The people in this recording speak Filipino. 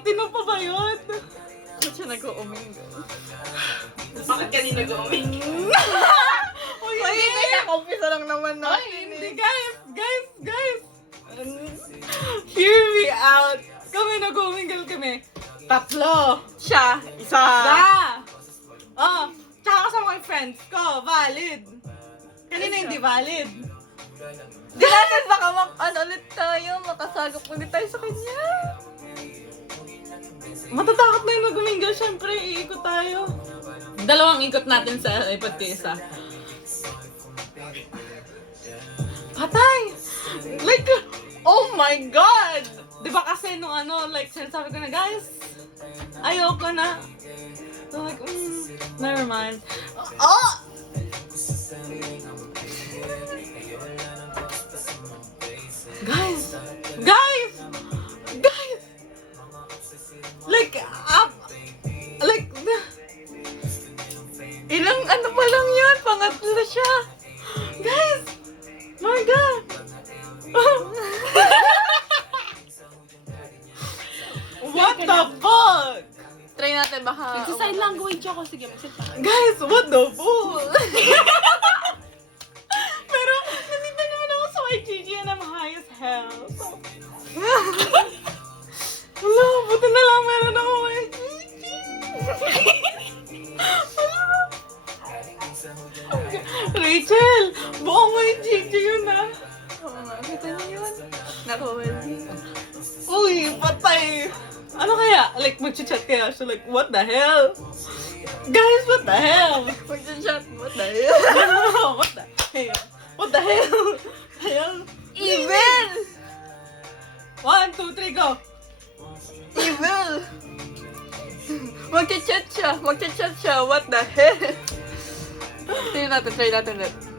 matino pa ba yun? Ba't siya nag-uumingle? Bakit kanina nag-uumingle? Uy, Ay, hindi! kaya lang naman Ay, natin. hindi, guys! Hear me out! Kami nag-umingle kami. Tatlo! Siya, isa. Oh, tsaka kasama ko yung friends ko. Valid. Kanina hindi valid. Di natin baka ulit tayo, makasagap ulit tayo sa kanya. Matatakot na yung mag-umingle. Siyempre, iikot tayo. Dalawang ikot natin sa iPad ko isa. Patay! Like, oh my God! Di ba kasi nung like, sinasabi ko na, guys, ayoko na. So like, never mind. Oh! Guys! Like, Ilang pa lang yun, pangatlo siya. guys! My God! What the fuck? Try natin baka... Sign language ako. Sige, magsasabi. Guys, what the fuck? Pero, nandito naman ako sa YGG and I'm high as hell. So... Wala, buti na lang meron ako YGG. Rachel, buong YGG yun ah. Oo nga, kita niyo yun. Nakawali. Uy, patay. Ano kaya? Like, mag-chat kaya siya like, what the hell? Guys, what the hell? Mag-chat mo tayo. What the hell? What the hell? Hell? Evil! 1, 2, 3, go! Evil! Mag-chat siya, what the hell? Try natin ulit.